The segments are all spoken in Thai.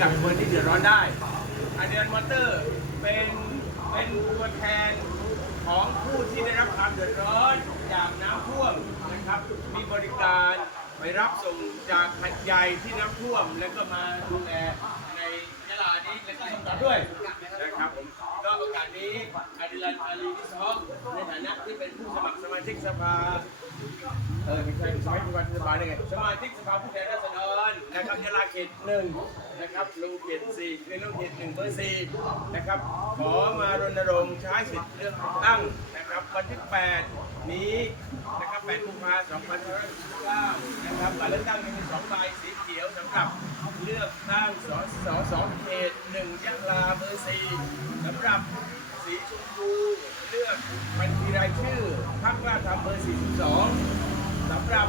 กับคนที่เดือดร้อนได้อาเดียนมอเตอร์เป็นเป็นตัวแทนของผู้ที่ได้รับความเดือดร้อนจากน้ำท่วมนะครับ มีบริการไปรับส่งจากหัดใหญ่ที่น้ำท่วม แล้วก็มาดูแลในยะลานี้และก็สงขลาด้วยนะครับผมก็โอกาสนี้อาดิลันอาลีนิซอกในฐานะที่เป็นผู้สมัครสมาชิกสภาเออไม่ใช่ไม่ใช่ผู้ว่าสภาได้ไงสมาชิกสภาผู้แทนราษฎร นะครับยะลาเขตหนึ่งนะครับลงเขตสี่เป็นลงเขตหนึ่งเบอร์สี่นะครับ ขอมารณรงค์ใช้สิทธิ์เลือกตั้งนะครับวันที่ 8 นี้นะครับ8กุมภาพันธ์2569นะครับการเลือกตั้งมีสองใบสีเขียวสำหรับเลือกตั้งสสสองเขตหนึ่งยะลาเบอร์สี่สำหรับสีชมพูเลือกบัญชีรายชื่อพรรคกล้าทำเบอร์42สำหรับ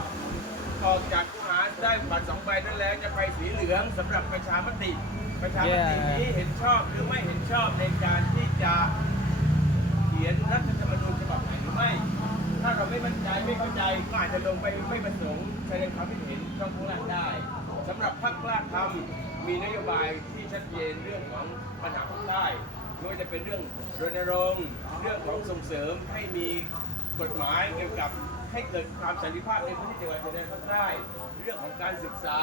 ออกจาก ได้บัตรสองใบนั้นแล้วจะไปสีเหลืองสำหรับประชามติ ประชามตินี้เห็นชอบหรือไม่เห็นชอบในการที่จะเขียนรัฐธรรมนูญฉบับใหม่หรือไม่ ถ้าเราไม่มั่นใจไม่เข้าใจก็อาจจะลงไปไม่ประสงค์แสดงความคิดเห็นช่องข้างล่างได้สำหรับพรรคกล้าทำมีนโยบายที่ชัดเจนเรื่องของปัญหาภาคใต้ไม่ว่าจะเป็นเรื่องรณรงค์เรื่องของส่งเสริมให้มีกฎหมายเกี่ยวกับ ให้เกิดความสันติภาพในพื้นที่จังหวัดชายแดนภาคใต้เรื่องของการศึกษา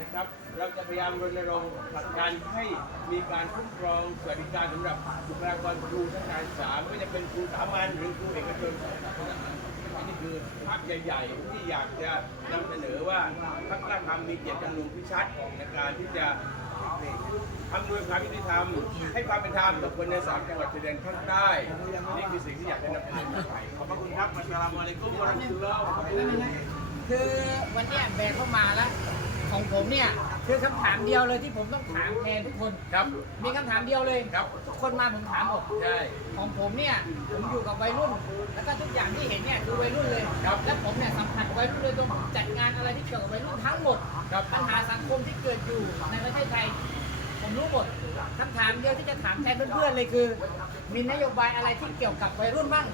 นะครับ เราจะพยายามรณรงค์ผลักดันให้มีการคุ้มครองสวัสดิการสำหรับบุคลากรครูทางการศึกษาไม่ว่าจะเป็นครูสามัญหรือครูเอกชนนี่คือภาคใหญ่ๆที่อยากจะนำเสนอว่าพรรคกล้าทำมีเกียรติจำนงพิชัดในการที่จะ อำนวยความยุติธรรมให้ความเป็นธรรมกับคนในสามจังหวัดชายแดนภาคใต้นี่คือสิ่งที่อยากจะนำเสนอมาไปขอบพระคุณครับอัสสลามุอะลัยกุมวะเราะห์มะตุลลอฮ์วะบะเราะกาตุฮ์คือวันเนี้ยแบนเข้ามาแล้วของผมเนี่ยคือคำถามเดียวเลยที่ผมต้องถามแทนทุกคนครับ มีคำถามเดียวเลยครับทุกคนมาผมถามหมดใช่ของผมเนี่ยผมอยู่กับวัยรุ่น แล้วก็ทุกอย่างที่เห็นเนี่ยคือวัยรุ่นเลยครับและผมเนี่ยสัมผัสกับวัยรุ่นเลยตรงจัดงานอะไรที่เกี่ยวกับวัยรุ่นทั้งหมดครับปัญหาสังคมที่เกิดอยู่ในประเทศไทย ผมรู้หมดคำถามเดียวที่จะถามแทนเพื่อนๆเลยคือ มีนโยบายอะไรที่เกี่ยวกับวัยรุ่นบ้าง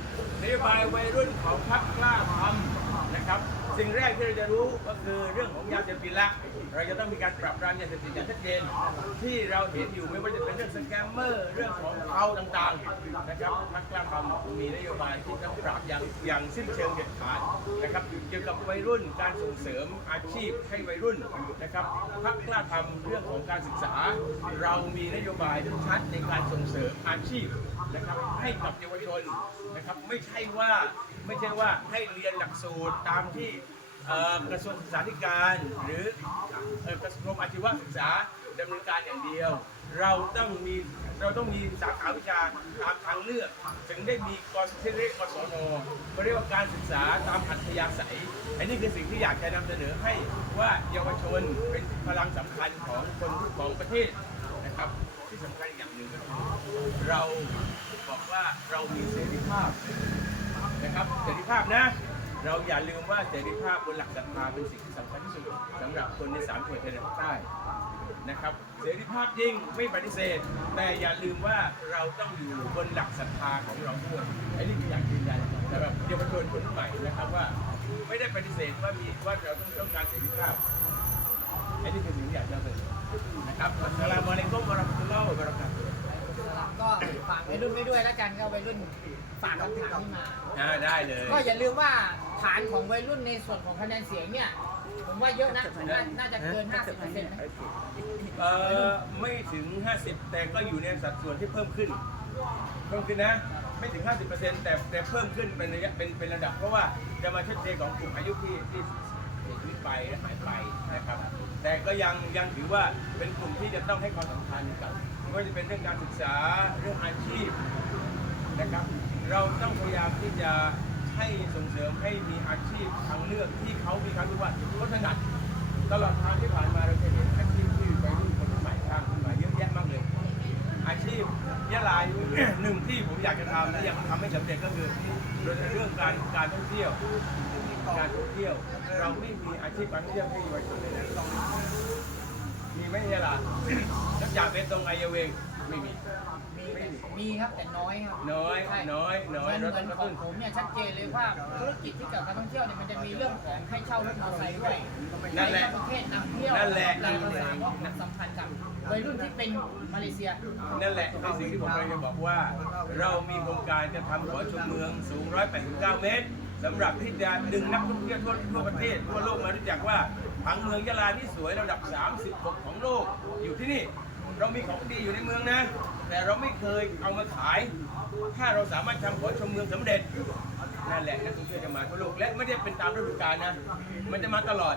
นโยบายวัยรุ่นของพรรคกล้าทำนะครับ สิ่งแรกที่เราจะรู้ก็คือเรื่องของยาเสพติดละเราจะต้องมีการปรับปรามยาเสพติดอย่างชัดเจนที่เราเห็นอยู่ไม่ว่าจะเป็นเรื่องสแกมเมอร์เรื่องของเขาต่างๆนะครับพรรคกล้าทำมีนโยบายที่ต้องปราบอย่างอย่างสิ้นเชิงเด็ดขาดนะครับเกี่ยวกับวัยรุ่นการส่งเสริมอาชีพให้วัยรุ่นนะครับพรรคกล้าทำเรื่องของการศึกษา เรามีนโยบายที่ชัดในการส่งเสริมอาชีพนะครับให้กับเยาวชนนะครับไม่ใช่ว่าไม่ใช่ว่าให้เรียนหลักสูตรตามที่ กระทรวงศึกษาธิการหรือกระทรวงอาชีวศึกษาดำเนินการอย่างเดียว เราต้องมีเราต้องมีสาขาวิชาตามทางเลือก ถึงได้มีกศที่เรียกกศนเขาเรียกว่าการศึกษาตามอัธยาศัยอันนี้คือสิ่งที่อยากจะนำเสนอให้ว่าเยาวชนเป็นพลังสำคัญของคนของประเทศนะครับ ที่สำคัญอีกอย่างหนึ่งก็คือเราบอกว่าเรามีเสรีภาพนะครับเสรีภาพนะ เราอย่าลืมว่าเสรีภาพบนหลักศรัทธาเป็นสิ่งที่สำคัญที่สุดสำหรับคนในสามจังหวัดชายแดนภาคใต้นะครับ เสรีภาพจริงไม่ปฏิเสธ แต่อย่าลืมว่าเราต้องอยู่บนหลักศรัทธาของเราด้วยไอันนี้คืออยากยืนยันสำหรับเยาวชนคนรุ่นใหม่นะครับว่า ไม่ได้ปฏิเสธว่ามีว่าเราต้องต้องการเสรีภาพไอันนี้คือสิ่งที่อยากจะเสนอนะครับอัสลามุอะลัยกุมวะเราะห์มะตุลลอฮ์วะบะเราะกาตุฮ์ ก็ฝากวัยรุ่นไว้ด้วยแล้วกันก็วัยรุ่นฝากคำถามที่มา อ่าได้เลย ก็อย่าลืมว่าฐานของวัยรุ่นในส่วนของคะแนนเสียงเนี่ย ผมว่าเยอะนะน่าน่าจะเกิน 50%นะเอ่อไม่ถึง 50 แต่ก็อยู่ในสัดส่วนที่เพิ่มขึ้น เพิ่มขึ้นนะ ไม่ถึง 50%แต่แต่เพิ่มขึ้นเป็นระยะเป็นเป็นระดับ เพราะว่าจะมาชัดเจนของกลุ่มอายุที่ที่เสียชีวิตไปและหายไปนะครับ แต่ก็ยังยังถือว่าเป็นกลุ่มที่จะต้องให้ความสำคัญกับไม่ ว่าจะเป็นเรื่องการศึกษาเรื่องอาชีพนะครับ เราต้องพยายามที่จะให้ส่งเสริมให้มีอาชีพทางเลือกที่เขามีความรู้ว่าเขาถนัดตลอดทางที่ผ่านมาเราจะเห็นอาชีพที่วัยรุ่นคนรุ่นใหม่สร้างขึ้นมาเยอะแยะมากเลย อาชีพยะลายหนึ่งที่ผมอยากจะทำและยังทำไม่สำเร็จก็คือเรื่องการการท่องเที่ยวการท่องเที่ยว เราไม่มีอาชีพการท่องเที่ยวให้เยาวชนเลยนะ มีไหมยะลานักจากเป็นตรงไอเยาเวงไม่มี มีมีครับแต่น้อยครับน้อยใช่น้อยน้อยเหมือนเหมือนรถของผมเนี่ยชัดเจนเลยว่าธุรกิจที่เกี่ยวกับการท่องเที่ยวเนี่ยมันจะมีเรื่องของให้เช่ารถมอเตอร์ไซค์ด้วยนั่นแหละใประเทศนำเที่ยวนั่นแหละ รายภาษาเพราะมันสำคัญกับวัยรุ่นที่เป็นมาเลเซีย นั่นแหละเป็นสิ่งที่ผมกำลังจะบอกว่า เรามีโครงการจะทำหอชมเมืองสูง 189 เมตรสำหรับที่จะดึงนักท่องเที่ยวทั่วทั่วประเทศทั่วโลกมารู้จักว่า ผังเมืองยะลาที่สวยระดับ 36 ของโลกอยู่ที่นี่ เรามีของดีอยู่ในเมืองนะ แต่เราไม่เคยเอามาขาย ถ้าเราสามารถทำหอชมเมืองสำเร็จนั่นแหละนักท่องเที่ยวจะมาทั่วโลกและไม่ได้เป็นตามฤดูกาลนะ มันจะมาตลอด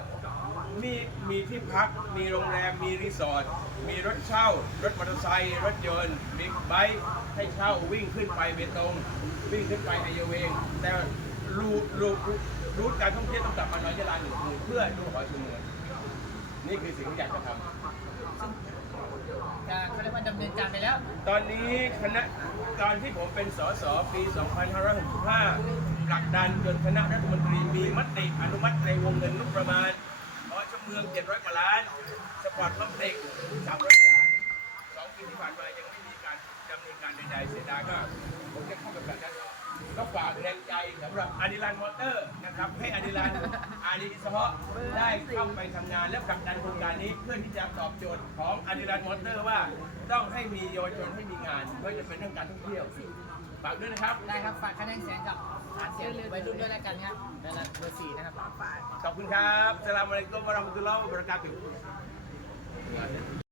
มีมีที่พัก มีโรงแรม มีรีสอร์ท มีรถเช่า รถมอเตอร์ไซค์ รถยนต์บิ๊กไบค์ให้เช่าวิ่งขึ้นไปเบตง วิ่งขึ้นไปไอเยเวง แต่รูรู รูทการท่องเที่ยวต้องกลับมาน้อยยะลาหนึ่งคืนเพื่อดูหอชมเมืองนี่คือสิ่งที่อยากจะทำจะเขาเรียกว่าดำเนินการไปแล้ว ตอนนี้คณะตอนที่ผมเป็นสสปี 2565ผลักดันจนคณะรัฐมนตรีมีมติอนุมัติในวงเงินงบประมาณหอชมเมือง 700กว่าล้าน สปอร์ตคอมเพล็ก300กว่าล้านสองปีที่ผ่านมายังไม่มีการดำเนินการใดๆเสียดายก็ ก็ฝากแรงใจสำหรับอาดิลันมอเตอร์นะครับให้อาดิลันอาดิอิสฮะได้เข้าไปทำงานและผลักดันโครงการนี้เพื่อที่จะตอบโจทย์ของอาดิลันมอเตอร์ว่าต้องให้มีเยาวชนให้มีงานเพื่อจะเป็นเรื่องการท่องเที่ยวฝากด้วยนะครับ ได้ครับ ฝากคะแนนเสียงกับหาเสียงวัยรุ่นด้วยแล้วกันครับนั่นแหละเบอร์สี่นะครับ ขอบคุณครับสลามอะลัยกุมวะเราะห์มะตุลลอฮ์วะบะเราะกาตุฮ์